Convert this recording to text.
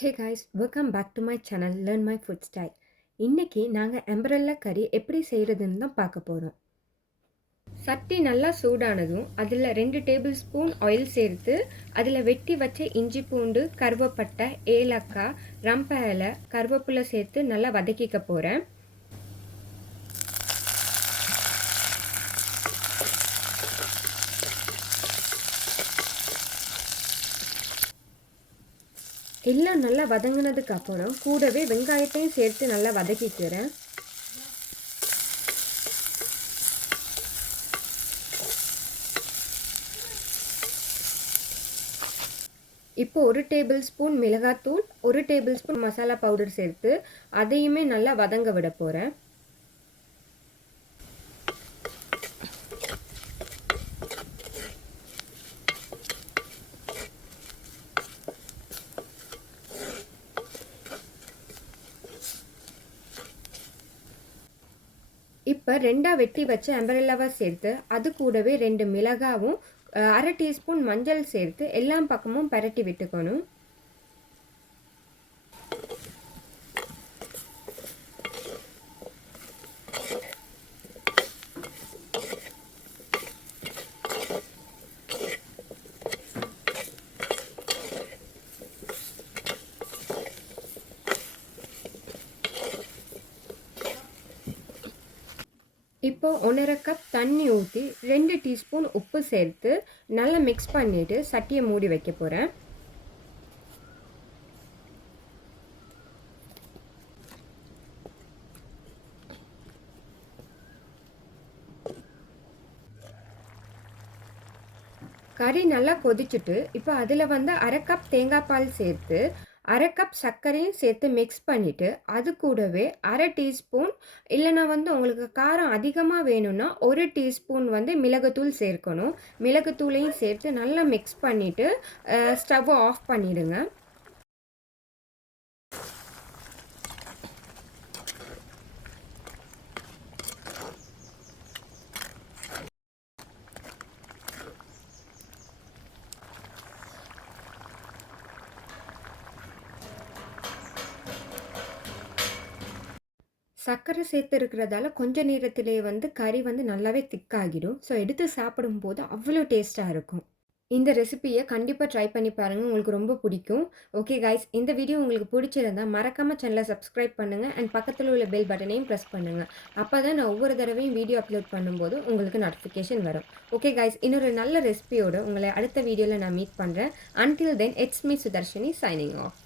Hey guys, welcome back to my channel Learn My Food Style. இன்னைக்கு நாங்கள் அம்பரெல்லா கறி எப்படி செய்கிறதுன்னு தான் பார்க்க போகிறோம். சட்டி நல்லா சூடானதும் அதில் 2 டேபிள் ஸ்பூன் ஆயில் சேர்த்து அதில் வெட்டி வச்ச இஞ்சி பூண்டு கருவேப்பட்டை ஏலக்காய் ரம்ப இலை கருவேப்பிலை சேர்த்து நல்லா வதக்கிக்க போகிறேன். எல்லாம் நல்லா வதங்கினதுக்கு அப்புறம் கூடவே வெங்காயத்தையும் சேர்த்து நல்லா வதக்கிக்கிறேன். இப்போ 1 டேபிள் ஸ்பூன் மிளகாத்தூள் 1 டேபிள் ஸ்பூன் மசாலா பவுடர் சேர்த்து அதையுமே நல்லா வதங்க விட போகிறேன். இப்போ 2 வெட்டி வச்சு அம்பரெல்லாவை சேர்த்து அது கூடவே 2 மிளகாவும் 1/2 டீஸ்பூன் மஞ்சள் சேர்த்து எல்லா பக்கமும் பரட்டி விட்டுக்கணும். இப்போ 1/2 கப் தண்ணி ஊற்றி 2 டீஸ்பூன் உப்பு சேர்த்து நல்லா மிக்ஸ் பண்ணிவிட்டு சட்டியை மூடி வைக்க போகிறேன். கறி நல்லா கொதிச்சுட்டு இப்போ அதில் 1/2 கப் தேங்காய் பால் சேர்த்து 1/2 கப் சர்க்கரையும் சேர்த்து மிக்ஸ் பண்ணிவிட்டு அது கூடவே 1/2 டீஸ்பூன் இல்லைனா உங்களுக்கு காரம் அதிகமாக வேணும்னா 1 டீஸ்பூன் மிளகுத்தூள் சேர்க்கணும். மிளகுத்தூளையும் சேர்த்து நல்லா மிக்ஸ் பண்ணிவிட்டு ஸ்டவ்வை ஆஃப் பண்ணிவிடுங்க. சர்க்கரை சேர்த்து இருக்கிறதால கொஞ்ச நேரத்திலேயே கறி நல்லாவே திக்காகிடும். ஸோ எடுத்து சாப்பிடும்போது அவ்வளோ டேஸ்ட்டாக இருக்கும். இந்த ரெசிபியை கண்டிப்பாக ட்ரை பண்ணி பாருங்கள், உங்களுக்கு ரொம்ப பிடிக்கும். ஓகே கைஸ், இந்த வீடியோ உங்களுக்கு பிடிச்சிருந்தா மறக்காமல் சேனலை சப்ஸ்கிரைப் பண்ணுங்கள் அண்ட் பக்கத்தில் உள்ள பெல் பட்டனையும் ப்ரெஸ் பண்ணுங்கள். அப்போ தான் நான் ஒவ்வொரு தடவையும் வீடியோ அப்லோட் பண்ணும்போது உங்களுக்கு நோட்டிஃபிகேஷன் வரும். ஓகே கைஸ், இன்னொரு நல்ல ரெசிபியோடு உங்களை அடுத்த வீடியோவில் நான் மீட் பண்ணுறேன். Until then it's me Sudharshini signing off.